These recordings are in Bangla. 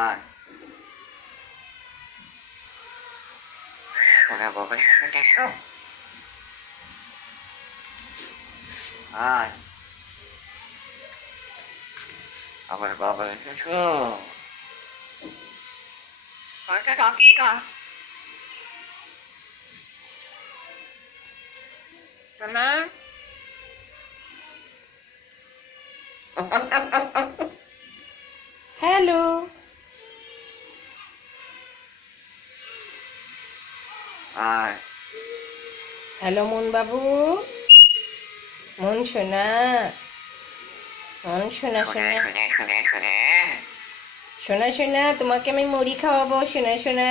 আর শোনা বাবা শুনেছো? আর আমার বাবা এসেছো? শোনা হ্যালো, আর হ্যালো মন বাবু, মন সোনা, মন সোনা সোনা সোনা সোনা, তোমাকে আমি মুড়ি খাওয়াবো। সোনা সোনা,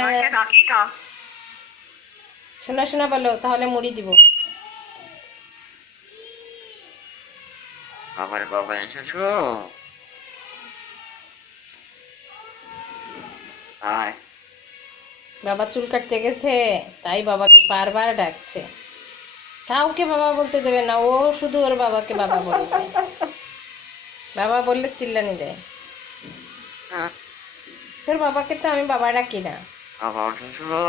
সোনা সোনা বলো, তাহলে মুড়ি দিব। আমার বাবা এসেছো? আর বাবা চুল কাটতে গেছে, তাই বাবাকে বারবার ডাকছে। কাউকে বাবা বলতে দেবে না, ও শুধু ওর বাবাকে বাবা বলবে। বাবা বললে চিল্লানি দেয়। তোর বাবাকে তো আমি বাবা ডাকি না। বাবা এসেছো?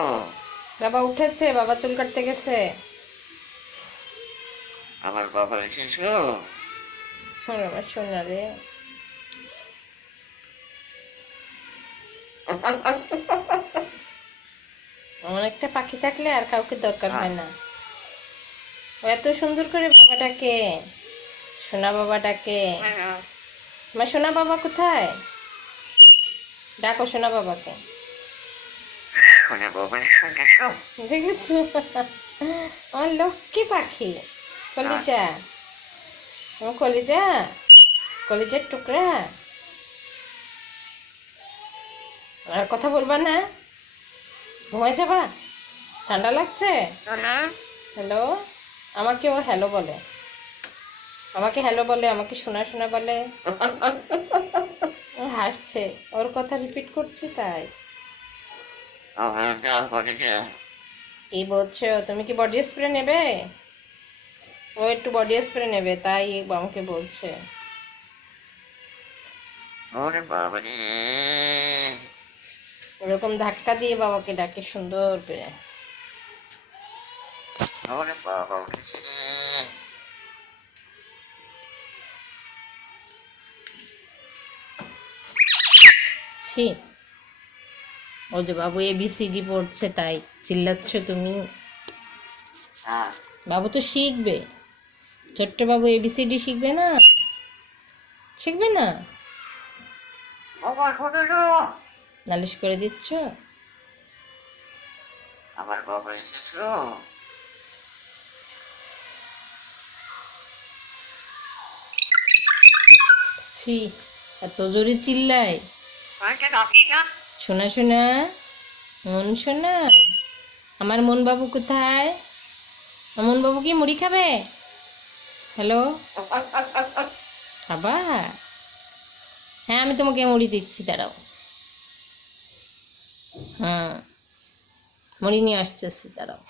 বাবা উঠেছে, বাবা চুল কাটতে গেছে। আমার বাবা এসেছো? বাবা সোনা রে, আমার একটা পাখি থাকলে আর কাউকে দরকার হয় না। ও এত সুন্দর করে বাবাটাকে সোনা বাবাটাকে। আমার সোনা বাবা কোথায়? ডাকো সোনা বাবাকে। শোনা বাবা শুনেছো? দেখেছো, আমার লক্ষ্মী পাখি, কলিজা, আমার কলিজা, কলিজার টুকরা। আর কথা বলবা না? ঘুমাই যাবা? ঠান্ডা লাগছে? হ্যালো, আমাকে ও হ্যালো বলে, আমাকে হ্যালো বলে, আমাকে শোনা শোনা বলে। ও হাসছে, ওর কথা রিপিট করছি তাই। কি বলছো? তুমি কি বডি স্প্রে নেবে? ও একটু বডি স্প্রে নেবে, তাই আমাকে বলছে। ওরে বাবা রে, ওরকম ধাক্কা দিয়ে বাবাকে ডাকে সুন্দর করে। ওরে বাবা উঠেছে রে। ছি, ও যে বাবু ABCD পড়ছে তাই চিল্লাচ্ছ তুমি? বাবু তো শিখবে, ছোট্ট বাবু ABCD শিখবে না? শিখবে না? বাবা শুনেছো? নালিশ করে দিচ্ছ? আমার বাবা এসেছো? ছি, এত জোরে চিল্লাই? শোনা শোনা, মন শোনা, আমার মন বাবু কোথায়? আমার মন বাবু কি মুড়ি খাবে? হ্যালো, আবার? হ্যাঁ, আমি তোমাকে মুড়ি দিচ্ছি, দাঁড়াও। হুম, মুড়ি নিয়ে আসতেছি, দাঁড়াও।